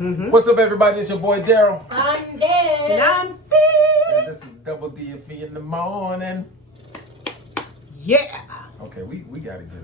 What's up, everybody? It's your boy Daryl. I'm Des. And I'm Fee. And this is DoubleD&Fee in the morning. Yeah. Okay, we gotta get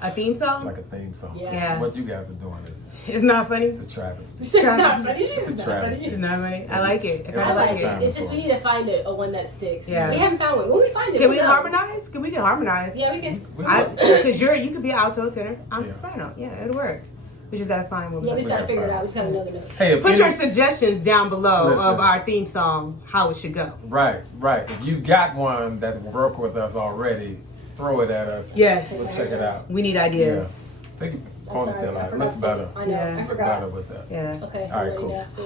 A theme song? like a theme song. Yeah. What you guys are doing is It's not funny. it's a travesty. It's not Travis. funny. It's a travesty. It's not funny. I like it. I It kind was of I like like it. it. It's just we need to find a one that sticks. Yeah. We haven't found one. When we find it, Can we we'll know. harmonize? We can harmonize. Yeah, we can. Because you could be alto tenor. I'm Yeah. soprano. Yeah, it'll work. We just gotta find one. Yeah, we just gotta gotta figure it find out. We just gotta know the note. Hey, if Put any- your suggestions down below Listen. of our theme song, how it should go. right. If you got one that will work with us already, throw it at us. Yes. Let's check it out. We need Yeah. ideas. Take your I'm sorry, ponytail I out. It forgot looks better. something. I know. Yeah. I Looks forgot. better with that. Yeah. Okay. All right, I'm cool. ready now. So-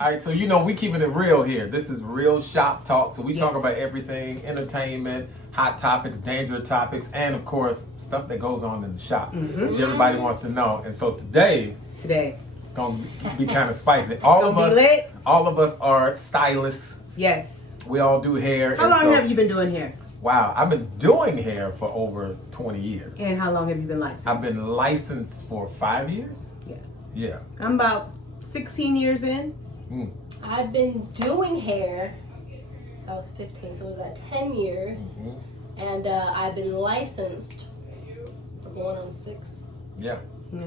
All right, so you know we keeping it real here. This is real shop talk. So we talk Yes. about everything: entertainment, hot topics, dangerous topics, and of course stuff that goes on in the shop, which everybody wants to know. And so today Today. it's gonna be kind of spicy. All of Gonna us, be lit? all of us are stylists. Yes. We all do hair. How and long so- have you been doing hair? Wow, I've been doing hair for over 20 years. And how long have you been licensed? I've been licensed for 5 years. Yeah. Yeah. I'm about 16 years in. I've been doing hair since I was 15. So was that 10 years? And I've been licensed for going on 6. Yeah. Yeah.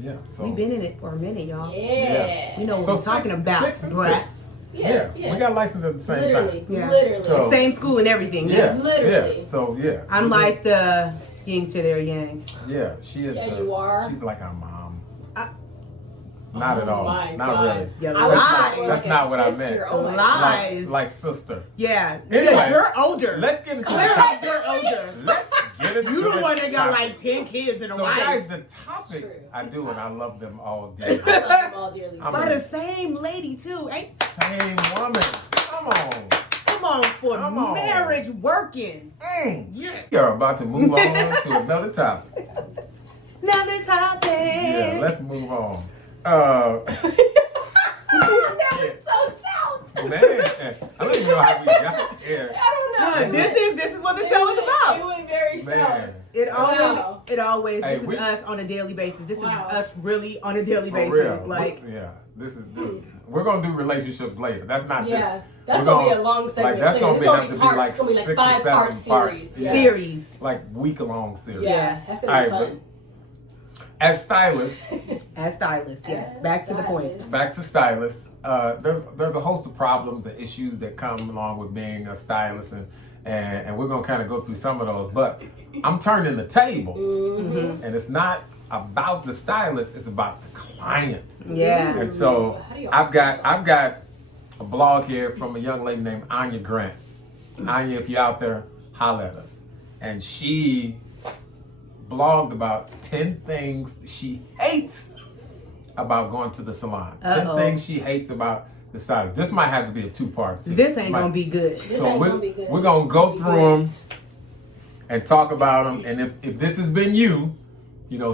Yeah. So We've been in it for a minute, y'all. Yeah. We know what So we're talking six- about, six and bruh. six. Yeah. We got licensed at the same Literally. time. Yeah. Literally. So- Same school and everything. Yeah. Literally. Yeah. So yeah. I'm like the yin to their yang. Yeah, she is. Yeah, you are. She's like our mom. I- Not at Oh all. my Not God. really. Yeah, I was lies. like That's a not what I sister. meant. Oh my Lies. Like sister. Yeah. Anyway, Because you're older. Let's get into the Clearly, topic. you're older. Let's get into You the one that got topic. like 10 kids and a So wife. guys, the True. topic I do, and I love them all dearly. I love them all dearly. I'm By too. the same lady too. Ain't Same woman. Come on. come on for Come on. marriage working. Yes. You're about to move on to another topic. Another topic. Yeah, let's move on. That was so south. Man, I don't even know how we got here. I don't know. This is what the show is You about. went very south. Man, It always Hey, this we- is us on a daily basis. This Wow. is us really on a daily for basis. real. Like Yeah, this is. We're gonna do relationships later. That's not Yeah, this. that's we're gonna be a long Like segment. that's gonna It's be gonna have be to parts. be like It's gonna be like 6 or 7 5-part parts. series. Yeah. series. Like week-long series. Yeah, that's gonna All be right, fun. As stylists, As stylists, yes. As Back to the point. stylists. back to stylists. There's a host of problems and issues that come along with being a stylist, and we're gonna kind of go through some of those. But I'm turning the tables, and it's not about the stylist; it's about the client. Yeah. And so How do you- I've got a blog here from a young lady named Anya Grant. Anya, if you're out there, holla at us. And she blogged about 10 things she hates about going to the salon. 10 Uh-oh. things she hates about the stylist. This might have to be a 2-part. This ain't gonna be good. This So ain't we're, gonna be good. we're gonna It's go be through them great. and talk about them. And if this has been you,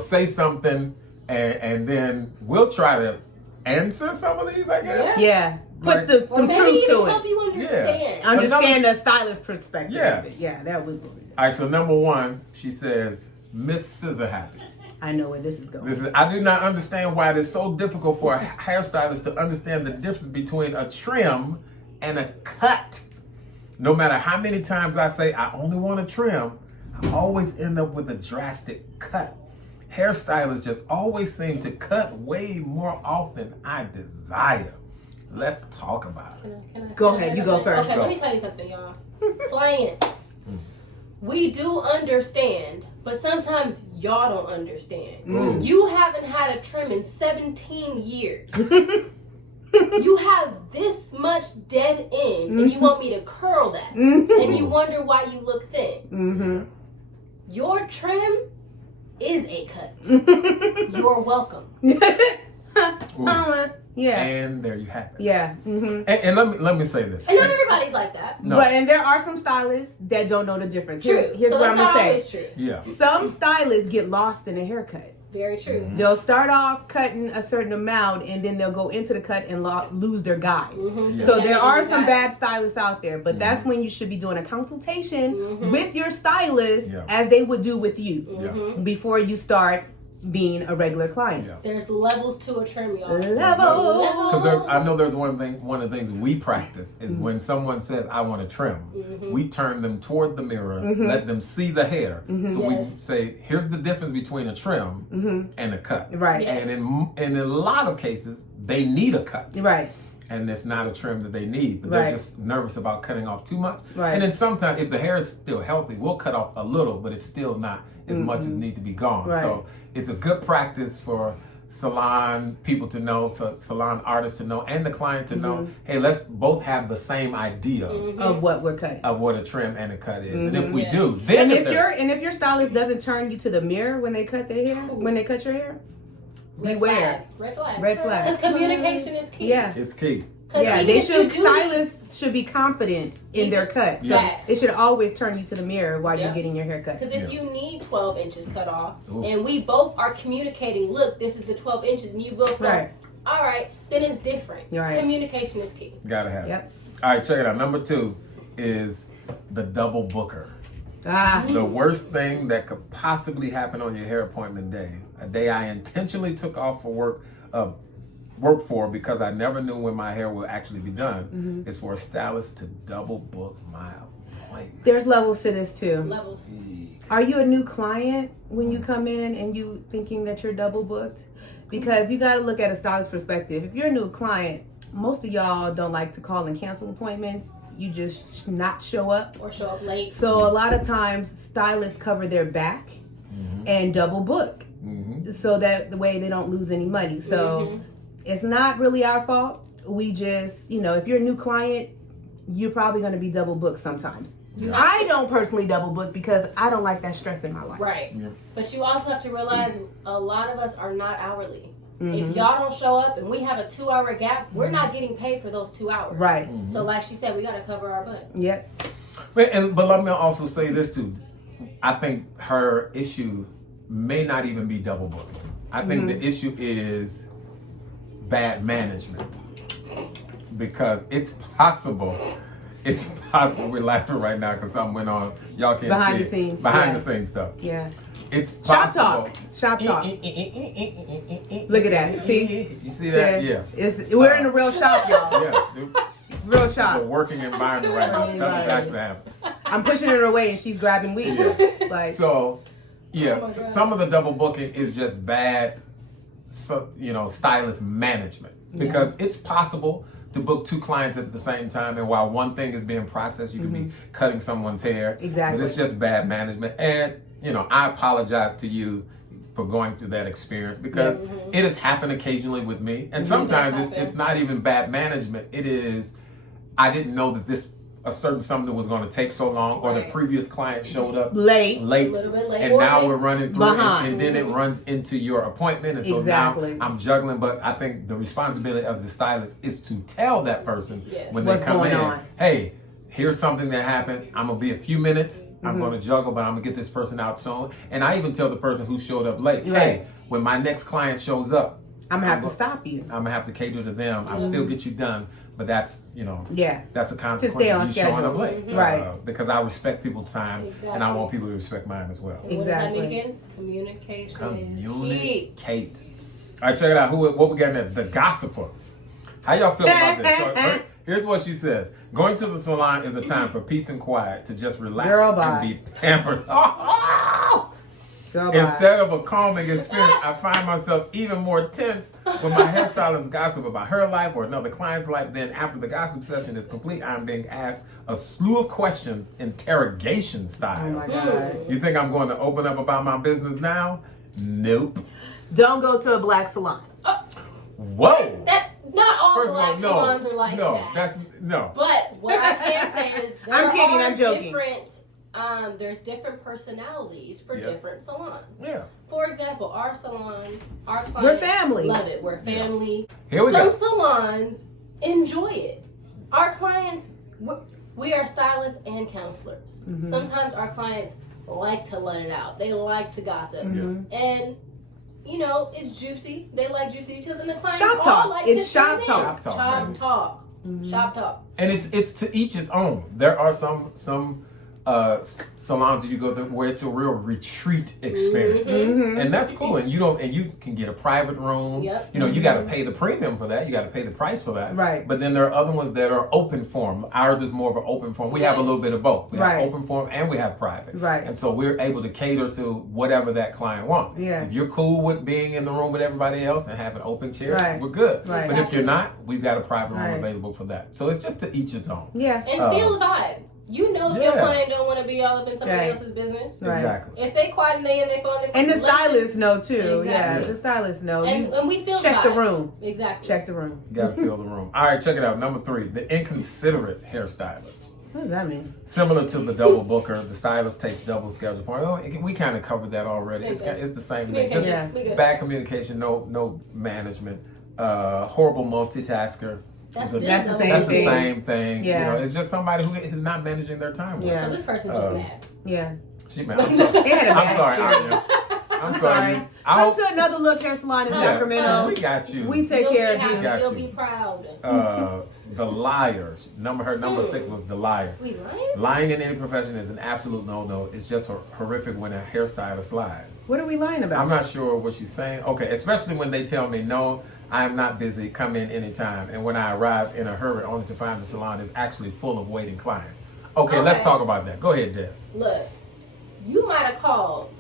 say something, and then we'll try to answer some of these, I guess. Yeah. Like- Put Or some maybe truth even to help it. you understand. Understand the stylist perspective. Yeah. Of it. Yeah, that would be. All right, so number 1, she says, Miss Scissor Happy. I know where this is going. I do not understand why it is so difficult for a hairstylist to understand the difference between a trim and a cut. No matter how many times I say I only want a trim, I always end up with a drastic cut. Hairstylists just always seem to cut way more often I desire. Let's talk about it. Can I Go say ahead, you something? go first. Okay, Go. let me tell you something, y'all. Clients, we do understand, but sometimes y'all don't understand. Ooh. You haven't had a trim in 17 years. You have this much dead end, and you want me to curl that, and you wonder why you look thin. Mm-hmm. Your trim is a cut. You're welcome. Yeah. And there you have it. Yeah. Mm-hmm. And let me say this. And not everybody's like that. No. But and there are some stylists that don't know the difference. True. Here's So what that's I'm not gonna always say. true. Yeah. Some stylists get lost in a haircut. Very true. They'll start off cutting a certain amount and then they'll go into the cut and lose their guide. Mm-hmm. Yeah. So Yeah, there they are do some that. bad stylists out there, but that's when you should be doing a consultation Mhm. with your stylist Yeah. as they would do with you Yeah. before you start being a regular client. Yeah. There's levels to a trim, y'all. Level. I know there's one of the things we practice is when someone says, I want to trim, we turn them toward the mirror, let them see the hair. So we say, here's the difference between a trim and a cut. Right. Yes. And in a lot of cases, they need a cut. Right. And it's not a trim that they need, but Right. they're just nervous about cutting off too much. Right. And then sometimes, if the hair is still healthy, we'll cut off a little, but it's still not as much as need to be gone. Right. So it's a good practice for salon people to know, so salon artists to know, and the client to know, hey, let's both have the same idea Of what we're cutting. of what a trim and a cut is. And if we do, then And if your stylist doesn't turn you to the mirror when they cut their hair, when they cut your hair, beware. Red flag. Red flag. Because communication is key. Yeah. it's key. 'Cause Yeah, even they if should. you do Stylists should be confident in their cut. So Facts. it should always turn you to the mirror while you're Yeah. getting your hair cut. Because if you need 12 inches cut off, Ooh. and we both are communicating, look, this is the 12 inches, and you both go, Right. all right, then it's different. Right. Communication is key. Gotta have Yep. it. All right, check it out. Number 2 is the double booker. Ah, The worst thing that could possibly happen on your hair appointment day, a day I intentionally took off for work for because I never knew when my hair would actually be done, is for a stylist to double book my appointment. there's levels to this too. Levels. Are you a new client when you come in and you thinking that you're double booked? Because you got to look at a stylist perspective. If you're a new client, most of y'all don't like to call and cancel appointments. You just not show up. Or show up late. So a lot of times stylists cover their back and double book so that the way they don't lose any money. So it's not really our fault. We just, if you're a new client, you're probably going to be double booked sometimes. I don't personally double book because I don't like that stress in my life. Right. Yeah. But you also have to realize a lot of us are not hourly. If y'all don't show up and we have a 2-hour gap, we're not getting paid for those 2 hours. Right. So like she said, we got to cover our butt. Yep. But let me also say this too. I think her issue may not even be double booking. I think the issue is bad management. Because it's possible, we're laughing right now because something went on. Y'all can't Behind see the it. scenes, Behind yeah. the scenes stuff. Yeah. It's Shop possible. talk. Shop talk. Look at that. See? You see that? Yeah. We're in a real shop, y'all. Yeah, dude. Real It's a shop. working environment right now. Stuff is actually happening. I'm pushing her away and she's grabbing weed. Like, So, yeah, Oh my God. some of the double booking is just bad, stylist management. Because it's possible to book 2 clients at the same time, and while one thing is being processed, you could be cutting someone's hair. Exactly. But it's just bad management. And, I apologize to you for going through that experience because it has happened occasionally with me. And sometimes it's not even bad management. It is, I didn't know that a certain something was going to take so long, or the Right. previous client showed up late. A little bit late. and Or now they- we're running through Behind. and then it runs into your appointment, and so Exactly. now I'm juggling. But I think the responsibility of the stylist is to tell that person Yes. when What's they come going in, on. hey, here's something that happened. I'm gonna be a few minutes. I'm gonna juggle, but I'm gonna get this person out soon. And I even tell the person who showed up late, hey, Right. when my next client shows up, I'm going to have to stop you. I'm gonna have to cater to them. I'll still get you done, but that's Yeah. that's a consequence stay on of you showing schedule. up late, Right. Because I respect people's time, and I Exactly. want people to respect mine as well. And what does that mean Exactly. again? Communication is key. Communicate. All right, check it out. What we got next? The gossiper. How y'all feel about this? So, here's what she said. Going to the salon is a time for peace and quiet, to just relax Girl, and bye. be pampered. Girl, bye. Instead of a calming experience, I find myself even more tense when my hairstylist gossip about her life or another client's life. Then after the gossip session is complete, I'm being asked a slew of questions, interrogation style. Oh my God. You think I'm going to open up about my business now? Nope. Don't go to a black salon. Whoa. That not all First of all, black salons are like no, that. that's no. But what I can say is I'm kidding, I'm joking. different. There's different personalities for different salons. Yeah. For example, our salon, our clients We're family. love it. We're family. Here we Some go. salons enjoy it. Our clients, we are stylists and counselors. Sometimes our clients like to let it out. They like to gossip. And it's juicy. They like juicy details, and the clients Shop all talk. like It's to shop tune in. talk. Shop talk, Shop baby. talk. Shop talk. And it's to each its own. There are some salons you go to where it's a real retreat experience, and that's cool. And you can get a private room. Yep. You know, you got to pay the premium for that. You got to pay the price for that. Right. But then there are other ones that are open form. Ours is more of an open form. We have a little bit of both. We have open form and we have private. Right. And so we're able to cater to whatever that client wants. Yeah. If you're cool with being in the room with everybody else and having open chairs, we're good. Right. But if you're not, we've got a private room available for that. So it's just to each its own. Yeah. And feel the vibe. You know if your client don't want to be all up in somebody else's business. Right. Exactly. If they quiet and they in their phone, and the stylists know too. Exactly. Yeah, the stylists know. And we feel check the room. Exactly. Check the room. You gotta feel the room. All right, check it out. Number 3, the inconsiderate hairstylist. What does that mean? Similar to the double booker, the stylist takes double schedule point. Oh, we kind of covered that already. It's the same thing. Just bad communication, no management, horrible multitasker. That's the same thing. Yeah. You know, it's just somebody who is not managing their time well. Yeah. So this person's just mad. Yeah. She mad. I'm sorry. I'm sorry, Anya. I'm sorry. Come to another look hair salon in Sacramento. We got you. We take care of you. You'll be proud. The liar. Her number 6 was the liar. We lying? Lying in any profession is an absolute no-no. It's just horrific when a hairstylist lies. What are we lying about? I'm not sure what she's saying. Okay, especially when they tell me, no, I'm not busy, come in anytime. And when I arrive in a hurry only to find the salon is actually full of waiting clients. Okay, let's talk about that. Go ahead, Des. Look, you might have called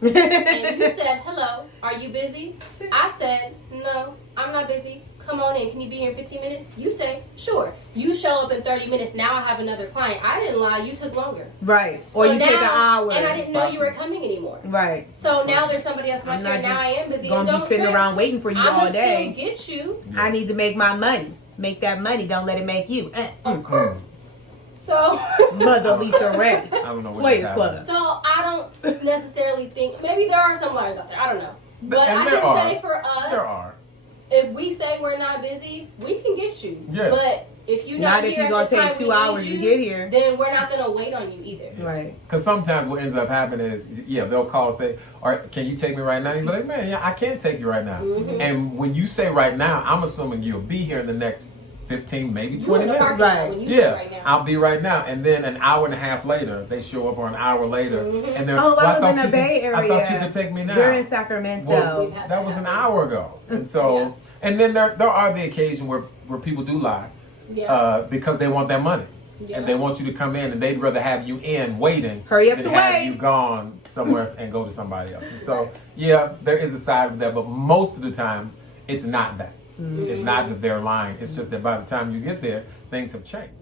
and you said, hello, are you busy? I said, no, I'm not busy. Come on in. Can you be here in 15 minutes? You say, sure. You show up in 30 minutes. Now I have another client. I didn't lie. You took longer. Right. Or you take an hour. And I didn't know you were coming anymore. Right. So now there's somebody else in my chair. Now I am busy. Gonna be sitting around waiting for you all day. I'm going to still get you. I need to make my money. Make that money. Don't let it make you. Of course. So Mother Lisa Ray. I don't know what Players Club. So I don't necessarily think, maybe there are some liars out there. I don't know. But I can say for us, there are. If we say we're not busy, we can get you. Yeah. But if you're not if here you're gonna take 2 hours to get here, then we're not gonna wait on you either. Right. Because sometimes what ends up happening is, they'll call and say, "All right, can you take me right now?" You be like, "Man, yeah, I can't take you right now." Mm-hmm. And when you say right now, I'm assuming you'll be here in the next 15, maybe 20 minutes. Right. When you say right now. I'll be right now. And then an hour and a half later, they show up, or an hour later, and they're, I was in the Bay Area. I thought you could take me now. You're in Sacramento. Well, that was an hour ago. And so, and then there are the occasion where people do lie because they want their money. Yeah. And they want you to come in, and they'd rather have you in waiting than have you gone somewhere else and go to somebody else. And so, there is a side of that, but most of the time, it's not that. Mm-hmm. It's not that they're lying. It's just that by the time you get there, things have changed.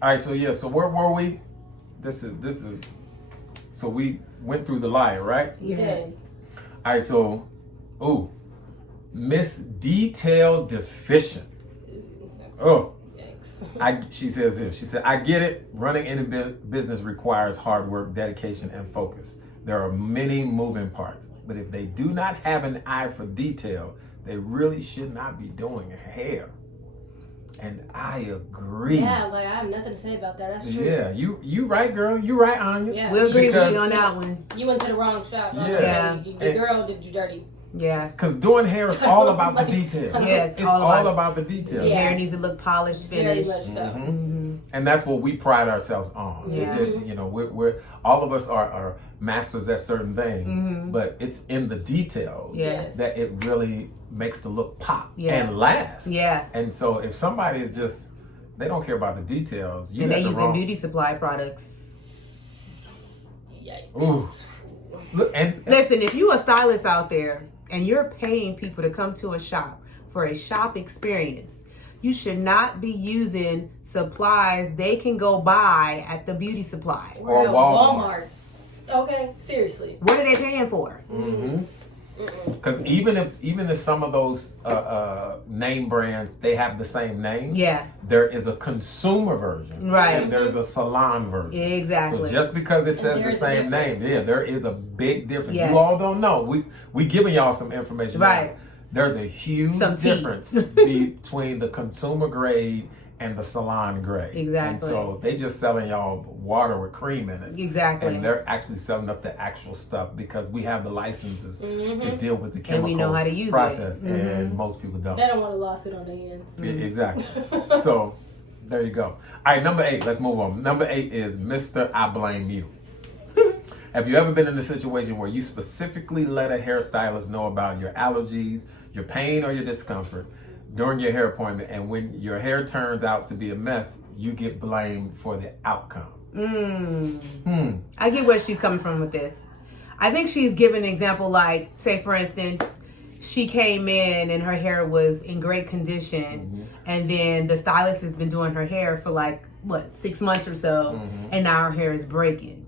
All right, so where were we? This is. So we went through the liar, right? You did. All right, so, Miss Detail Deficient. Oh. She says this. She said, I get it. Running any business requires hard work, dedication, and focus. There are many moving parts. But if they do not have an eye for detail, they really should not be doing hair. And I agree. Yeah, like I have nothing to say about that. That's true. Yeah, you right, girl. You right, Anya. Yeah. We agree with you on that one. You went to the wrong shop. Yeah. The girl did you dirty. Yeah. Because doing hair is all about the detail. Yes, it's all about the detail. Yeah. Hair needs to look polished, finished. Very much so. Mm-hmm. And that's what we pride ourselves on. Yeah. We're all of us are masters at certain things, but it's in the details that it really makes the look pop and last. Yeah. And so if somebody is just, they don't care about the details. And they're using beauty supply products. Yikes. Ooh. Look, and listen, if you're a stylist out there and you're paying people to come to a shop for a shop experience, you should not be using supplies they can go buy at the beauty supply or Walmart. Okay, seriously. What are they paying for? Because even if some of those name brands, they have the same name, there is a consumer version, right? And there's a salon version, exactly. So just because it says the same name, there is a big difference. You all don't know. We giving y'all some information, right? There's a huge difference between the consumer grade and the salon grade. Exactly. And so they just selling y'all water with cream in it. Exactly. And they're actually selling us the actual stuff because we have the licenses to deal with the chemical and we know how to use process, and most people don't. They don't want a lawsuit on their hands. Exactly. So There you go. All right, number 8. Let's move on. Number 8 is Mr. I Blame You. Have you ever been in a situation where you specifically let a hairstylist know about your allergies, your pain, or your discomfort during your hair appointment, and when your hair turns out to be a mess, you get blamed for the outcome? I get where she's coming from with this. I think she's giving an example like, say for instance, she came in and her hair was in great condition, and then the stylist has been doing her hair for like, 6 months or so, and now her hair is breaking.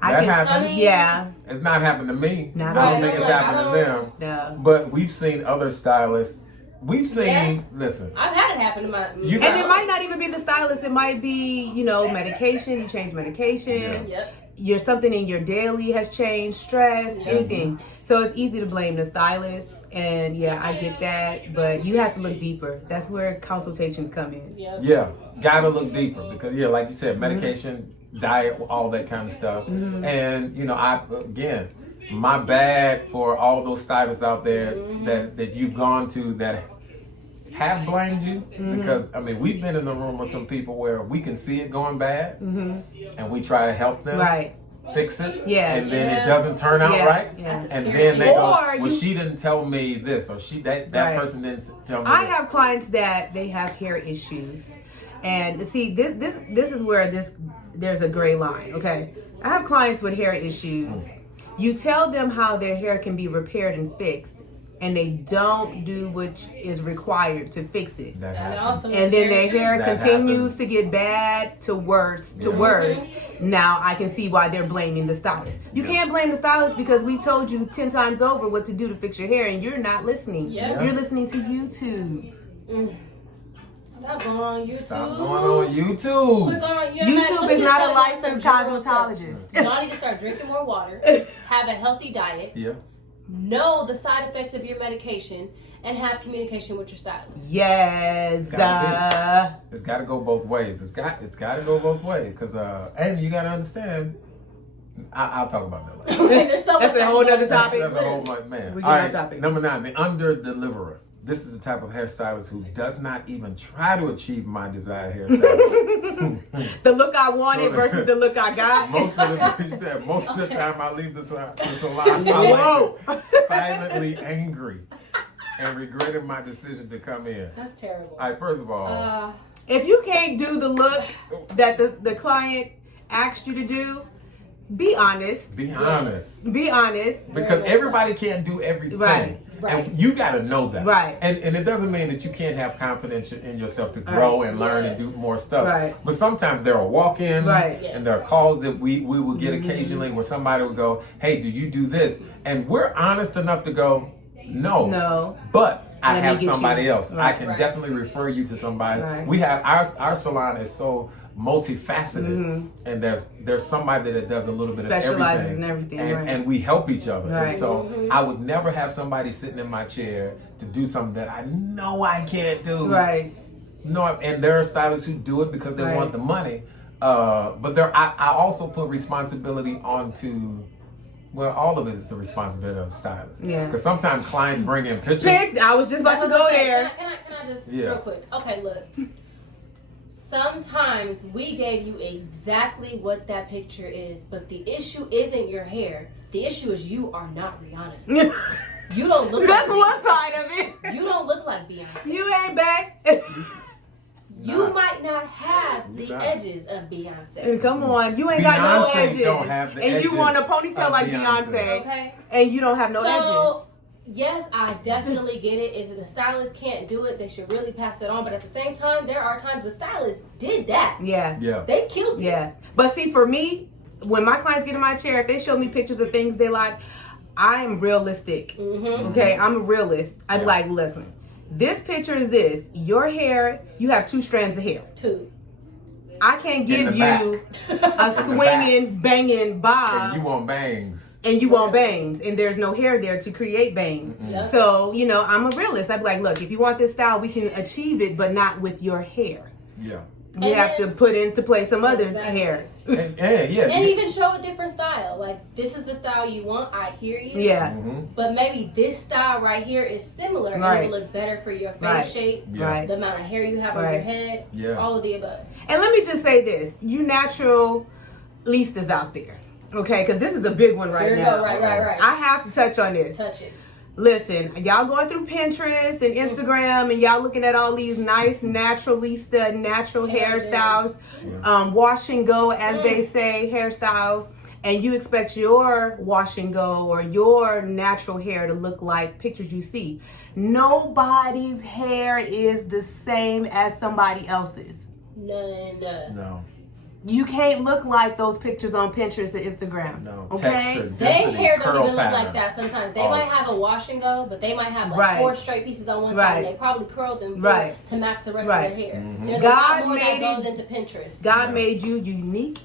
That happens. Yeah. It's not happened to me. I don't think it's happened to them. No. But we've seen other stylists. We've seen, listen. I've had it happen to my. And it might not even be the stylist. It might be, medication. You change medication. You're something in your daily has changed, stress, anything. So it's easy to blame the stylist. And yeah, I get that. But you have to look deeper. That's where consultations come in. Yeah. Gotta look deeper because, like you said, medication, diet, all that kind of stuff. And, my bad for all those stylists out there that you've gone to that have blamed you, because we've been in the room with some people where we can see it going bad, and we try to help them fix it, and then it doesn't turn out right, and then they go, well, she didn't tell me this, or that person didn't tell me. I have clients that they have hair issues, and see this is where there's a gray line. Okay, I have clients with hair issues. You tell them how their hair can be repaired and fixed, and they don't do what is required to fix it. And then their hair continues to get bad to worse to worse. Now I can see why they're blaming the stylist. You can't blame the stylist because we told you 10 times over what to do to fix your hair, and you're not listening. You're listening to YouTube. Stop going on YouTube. Stop going on YouTube. YouTube is not a licensed cosmetologist. Y'all need to start drinking more water, have a healthy diet, know the side effects of your medication, and have communication with your stylist. Yes. It's got to go both ways. It's got to go both ways because and you got to understand. I'll talk about that later. Okay, there's so That's a whole other topic. That's a whole man. All right, topic. Number 9, the under-deliverer. This is the type of hairstylist who does not even try to achieve my desired hairstyle. The look I wanted versus the look I got. Most of the time I leave the salon, I'm silently angry and regretting my decision to come in. That's terrible. All right, first of all, if you can't do the look that the client asked you to do, be honest. Be honest. Be honest. Because everybody can't do everything. Right. And you got to know that. Right. And it doesn't mean that you can't have confidence in yourself to grow and learn and do more stuff. Right. But sometimes there are walk-ins Right. and there are calls that we will get occasionally where somebody will go, hey, do you do this? And we're honest enough to go, no. But I have somebody else. Right. I can definitely refer you to somebody. Right. We have our salon is so multifaceted, and there's somebody that does a little bit of everything. Specializes in everything, and we help each other. Right. And so I would never have somebody sitting in my chair to do something that I know I can't do. Right. No, and there are stylists who do it because they want the money. But I also put responsibility onto. Well, all of it is the responsibility of the stylist. Yeah. Because sometimes clients bring in pictures. I was just about to go there. Can I just real quick? Okay, look. Sometimes we gave you exactly what that picture is, but the issue isn't your hair. The issue is you are not Rihanna. You don't look That's like one side of it. You don't look like Beyonce. You ain't back. You might not have the edges of Beyonce. Come on, you ain't got no edges. Don't have the edges you want a ponytail like Beyonce. Okay. And you don't have no edges. Yes, I definitely get it. If the stylist can't do it, they should really pass it on. But at the same time, there are times the stylist did that. Yeah. They killed it. Yeah. But see, for me, when my clients get in my chair, if they show me pictures of things they like, I am realistic. Okay, I'm a realist. I'm like, look, this picture is this. Your hair, you have 2 strands of hair. 2. I can't give you a swinging, banging bob. And you want bangs. And there's no hair there to create bangs. So, I'm a realist. I'd be like, look, if you want this style, we can achieve it, but not with your hair. Yeah. we have to put into play some other hair. And even show a different style. Like, this is the style you want. I hear you. Yeah. But maybe this style right here is similar and it will look better for your face shape, the amount of hair you have on your head, all of the above. And let me just say this: you naturalistas out there, okay? Because this is a big one right now. Right. I have to touch on this. Touch it. Listen, y'all going through Pinterest and Instagram and y'all looking at all these nice natural hairstyles, wash and go, as they say, hairstyles, and you expect your wash and go or your natural hair to look like pictures you see. Nobody's hair is the same as somebody else's. No. You can't look like those pictures on Pinterest and Instagram. No. Okay? Texture, Their hair don't even look pattern. like that sometimes. They might have a wash and go, but they might have like 4 straight pieces on one side. And they probably curled them to match the rest of their hair. There's a lot more that goes into Pinterest. God made you unique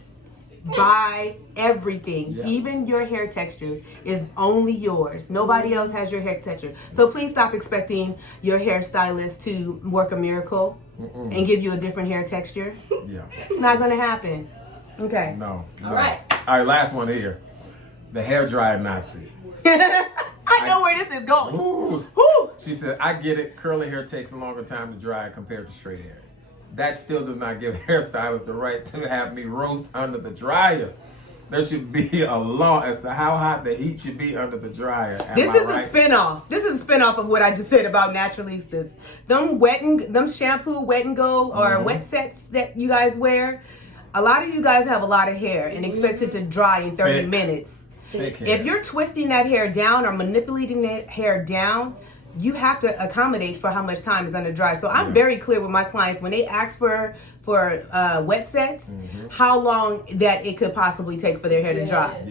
by everything. Yeah. Even your hair texture is only yours. Nobody else has your hair texture. So please stop expecting your hairstylist to work a miracle and give you a different hair texture. Yeah. It's not going to happen. Okay. No. All right, last one here. The hair dryer Nazi. I know where this is going. Ooh. She said, I get it. Curly hair takes a longer time to dry compared to straight hair. That still does not give hairstylists the right to have me roast under the dryer. There should be a law as to how hot the heat should be under the dryer. This is a spinoff. This is a spinoff of what I just said about naturalistas. Them shampoo wet and go or wet sets that you guys wear. A lot of you guys have a lot of hair and expect it to dry in 30 minutes. If you're twisting that hair down or manipulating that hair down, you have to accommodate for how much time is under dry. So I'm very clear with my clients when they ask for wet sets, how long that it could possibly take for their hair to dry.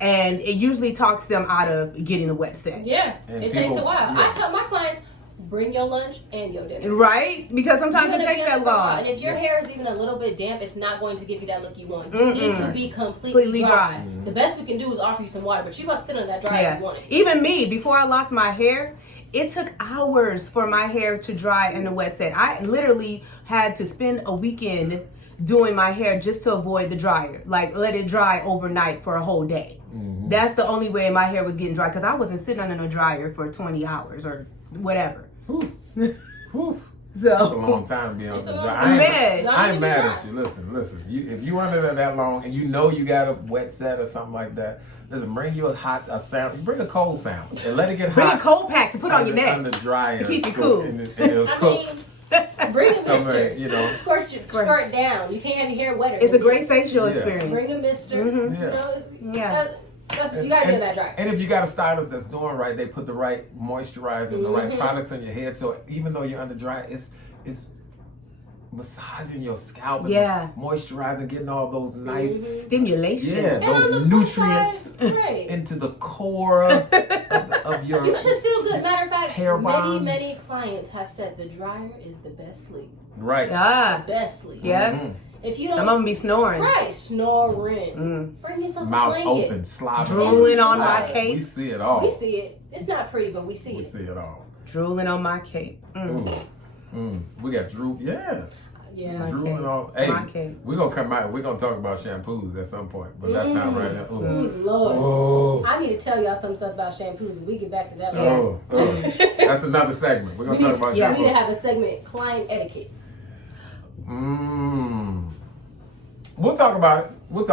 And it usually talks them out of getting a wet set. It takes a while. I tell my clients, bring your lunch and your dinner. Right? Because sometimes it takes that long. And if your hair is even a little bit damp, it's not going to give you that look you want. You need to be completely dry. The best we can do is offer you some water, but you got to sit on that dry if you want it. Even me, before I locked my hair, it took hours for my hair to dry in the wet set. I literally had to spend a weekend doing my hair just to avoid the dryer. Like, let it dry overnight for a whole day. That's the only way my hair was getting dry, because I wasn't sitting under no dryer for 20 hours or whatever. So that's a long time to be on the dry. I ain't mad at you. Listen. If you under there that long and you know you got a wet set or something like that, listen, bring you a sandwich. Bring a cold sandwich and let it get hot. Bring a cold pack to put on your neck on the dryer to keep you cool. And it'll cook. Bring a mister. You know, squirt down. You can't have your hair wetter. It's a great facial experience. Bring a mister. That's you gotta do that dry. And if you got a stylist that's doing right, they put the right moisturizer and the right products on your head. So even though you're under dry, it's massaging your scalp and moisturizing, getting all those nice stimulation. Yeah, those nutrients into the core of your. You should feel good. Matter of fact, hair bonds. many clients have said the dryer is the best sleep. Right. Yeah. The best sleep. Yeah. If you don't, some of them be snoring. Right, snoring. Bring yourself mouth a blanket. open, slobbering, drooling on my cape. We see it all. We see it. It's not pretty, but we see it. We see it all. Drooling on my cape. We got drool. Yes. Yeah. Drooling on. Hey, we're gonna come out. We're gonna talk about shampoos at some point, but that's not right now. Lord. I need to tell y'all some stuff about shampoos. We get back to that later. That's another segment. We're gonna talk about shampoos. We need to have a segment, client etiquette. We'll talk about it. We'll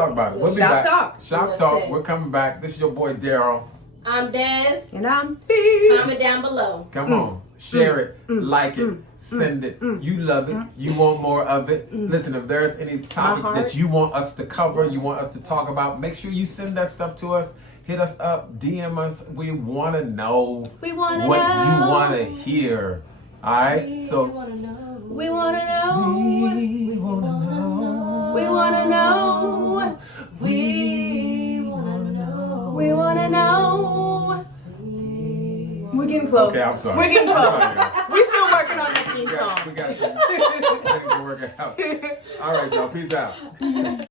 be back. Shop talk. We're coming back. This is your boy Daryl. I'm Des. And I'm Fee. Comment down below. Come on. Share it. Like it. Send it. You love it. You want more of it. Listen, if there's any topics that you want us to cover, you want us to talk about, make sure you send that stuff to us. Hit us up. DM us. We want to know what you want to hear. All right? We want to know. We want to know. We want to know. We want to know. We want to know. We want to know. We're getting close. Okay, I'm sorry. We're getting close. We're still working on that theme song. We got some things to work out. All right, y'all. Peace out.